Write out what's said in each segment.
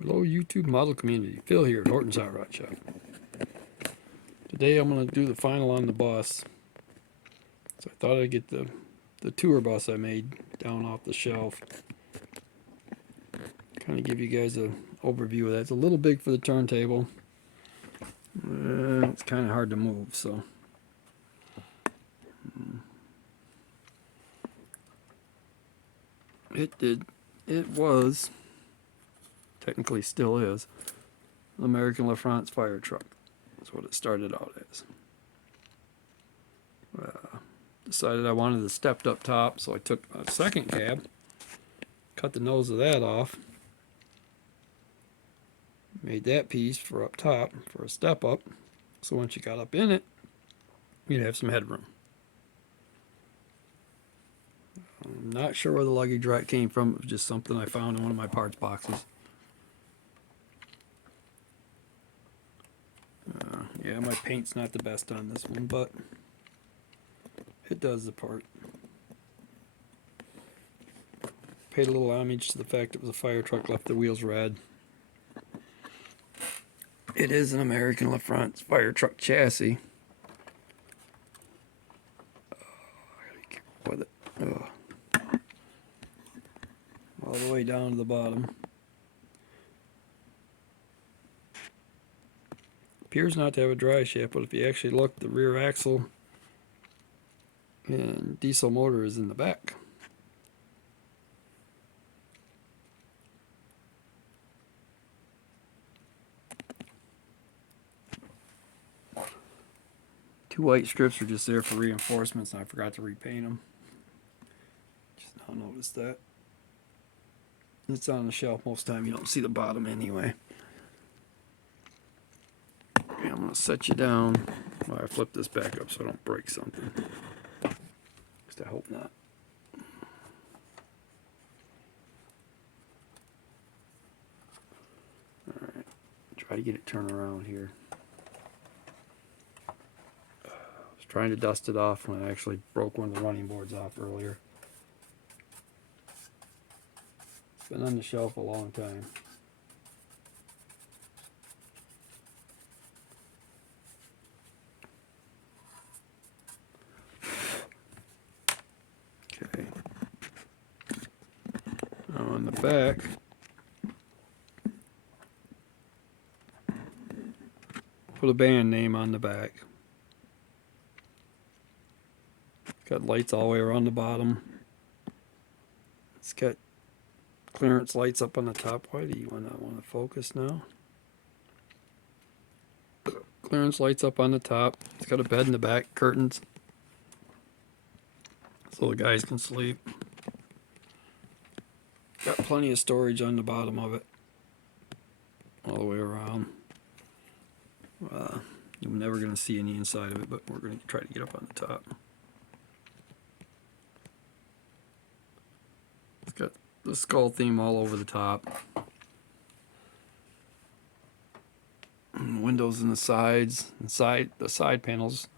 Hello YouTube model community, Phil here at Horton's Hot Rod Shop. Today I'm going to do the final on the bus. So I thought I'd get the tour bus I made down off the shelf. Kind of give you guys an overview of that. It's a little big for the turntable. It's kind of hard to move, so. It was, technically still is, an American LaFrance fire truck. That's what it started out as. Decided I wanted the stepped up top, so I took a second cab, cut the nose of that off, made that piece for up top for a step up, so once you got up in it, you'd have some headroom. I'm not sure where the luggage rack came from. It was just something I found in one of my parts boxes. Yeah, my paint's not the best on this one, but it does the part. Paid a little homage to the fact it was a fire truck, left the wheels red. It is an American LaFrance fire truck chassis. I gotta be careful with it. All the way down to the bottom. Appears not to have a dry shaft, but if you actually look, the rear axle and diesel motor is in the back. Two white strips are just there for reinforcements, and I forgot to repaint them. Just now noticed that. It's on the shelf most of the time. You don't see the bottom anyway. Okay, I'm going to set you down while I flip this back up so I don't break something. At least I hope not. Alright, try to get it turned around here. I was trying to dust it off when I actually broke one of the running boards off earlier. It's been on the shelf a long time. Okay. Now on the back, put a band name on the back. It's got lights all the way around the bottom. It's got clearance lights up on the top. Why do you want to focus now? Clearance lights up on the top. It's got a bed in the back, curtains, so the guys can sleep. Got plenty of storage on the bottom of it, all the way around. You're never going to see any inside of it, but we're going to try to get up on the top. It's got the skull theme all over the top. Windows in the sides, and the side panels.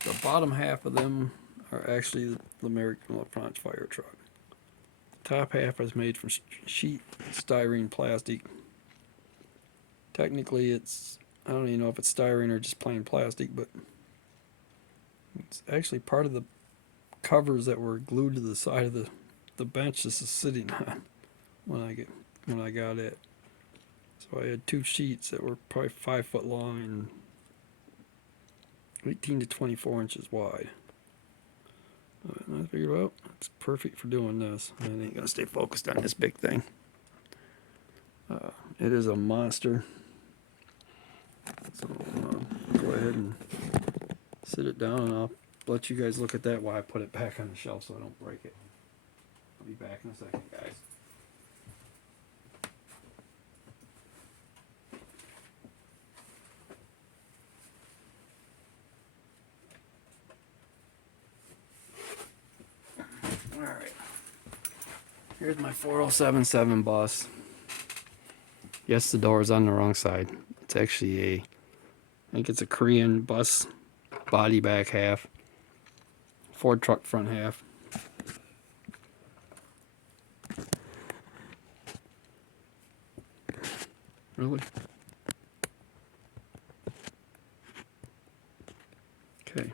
The bottom half of them are actually the American LaFrance fire truck. The top half is made from sheet styrene plastic. Technically, I don't even know if it's styrene or just plain plastic, but it's actually part of the covers that were glued to the side of the bench this is sitting on when I got it. So I had two sheets that were probably 5 foot long and 18 to 24 inches wide. And I figured, well, it's perfect for doing this. I ain't gonna stay focused on this big thing. It is a monster. So go ahead and sit it down, and I'll let you guys look at that while I put it back on the shelf so I don't break it. I'll be back in a second, guys. Alright. Here's my 4077 bus. Yes, the door is on the wrong side. It's actually I think it's a Korean bus body back half, Ford truck front half. Really? Okay.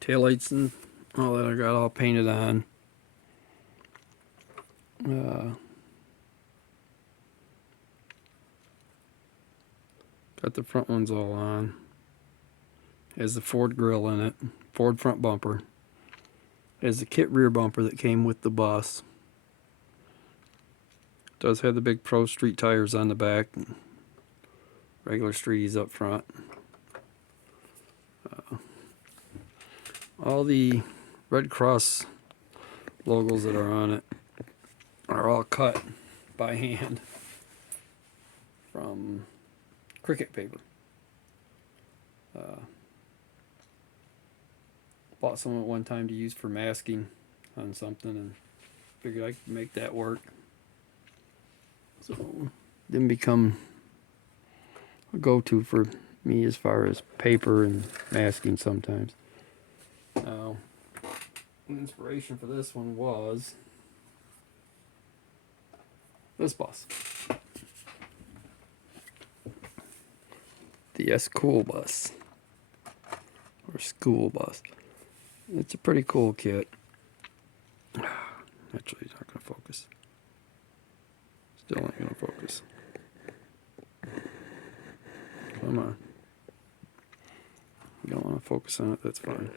Taillights and all that I got all painted on. Got the front ones all on. Has the Ford grill in it. Ford front bumper. Has the kit rear bumper that came with the bus. Does have the big Pro Street tires on the back. Regular streeties up front. All the Red Cross logos that are on it are all cut by hand from Cricut paper. Bought some at one time to use for masking on something and figured I could make that work. So didn't become a go-to for me as far as paper and masking sometimes. Now, the inspiration for this one was this bus. The S-Cool bus. Or school bus. It's a pretty cool kit. Actually, it's not going to focus. Still ain't going to focus. Come on. You don't want to focus on it, that's fine.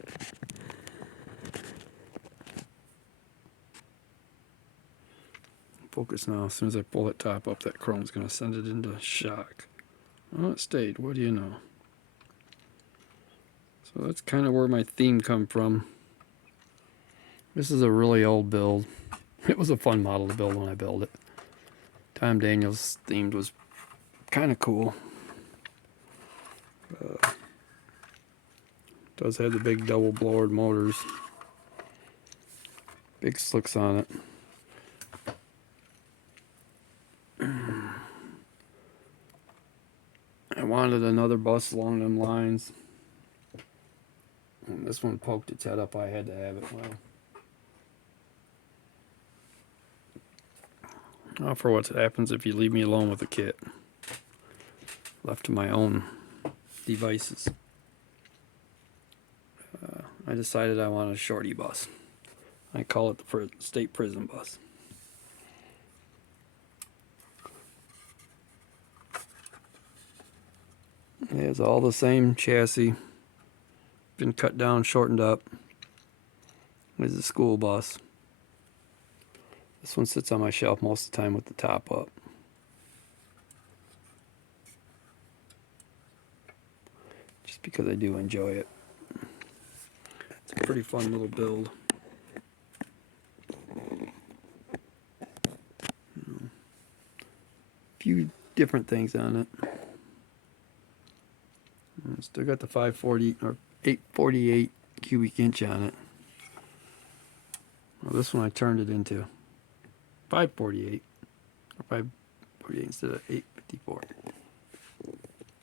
Focus now. As soon as I pull that top up, that chrome's going to send it into shock. Oh, it stayed. What do you know? So that's kind of where my theme come from. This is a really old build. It was a fun model to build when I built it. Tom Daniels themed was kind of cool. Does have the big double blowered motors. Big slicks on it. I wanted another bus along them lines. And this one poked its head up. I had to have it. Well, for what happens if you leave me alone with a kit. Left to my own devices. I decided I wanted a shorty bus. I call it the state prison bus. It has all the same chassis. Been cut down, shortened up. It's a school bus. This one sits on my shelf most of the time with the top up. Just because I do enjoy it. It's a pretty fun little build. Few different things on it. Still got the 540 or 848 cubic inch on it. Well, this one I turned it into 548 or 548 instead of 854.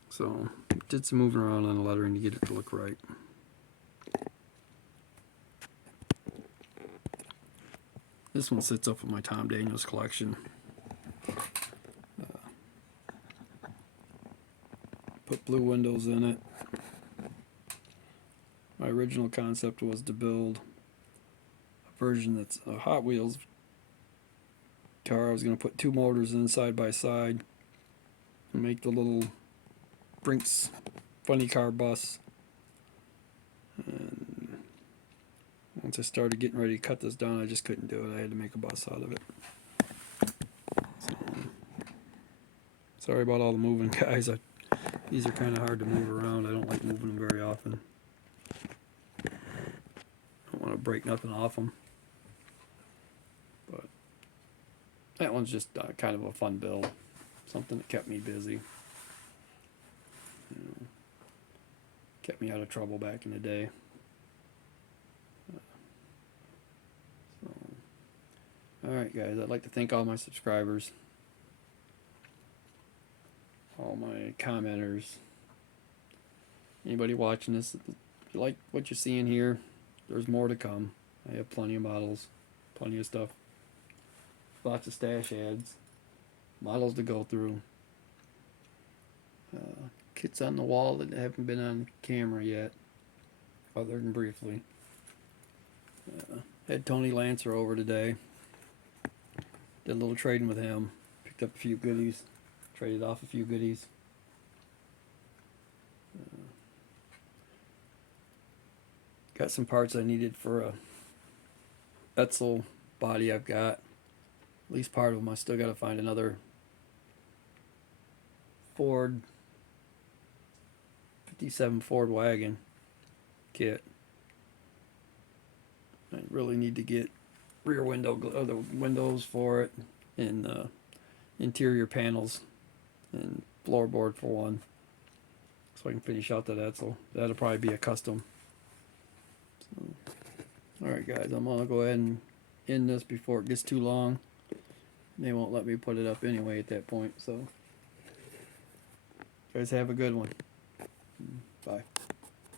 So did some moving around on the lettering to get it to look right. This one sits up with my Tom Daniels collection. Put blue windows in it. My original concept was to build a version that's a Hot Wheels car. I was going to put two motors in side by side and make the little Brinks funny car bus. And once I started getting ready to cut this down, I just couldn't do it. I had to make a bus out of it. So, sorry about all the moving, guys. These are kind of hard to move around. I don't like moving them very often. Don't want to break nothing off them. But that one's just kind of a fun build. Something that kept me busy. You know, kept me out of trouble back in the day. Alright guys, I'd like to thank all my subscribers. All my commenters. Anybody watching this, if you like what you're seeing here, there's more to come. I have plenty of models, plenty of stuff, lots of stash ads. models to go through. Kits on the wall that haven't been on camera yet, other than briefly. Had Tony Lancer over today. Did a little trading with him. Picked up a few goodies. Traded off a few goodies. Got some parts I needed for a Etzel body I've got. At least part of them. I still got to find another Ford 57 Ford wagon kit. I really need to get rear window the windows for it, and interior panels and floorboard for one, so I can finish out that Etzel. That'll probably be a custom. So, all right, guys, I'm gonna go ahead and end this before it gets too long. They won't let me put it up anyway at that point. So, guys, have a good one. Bye.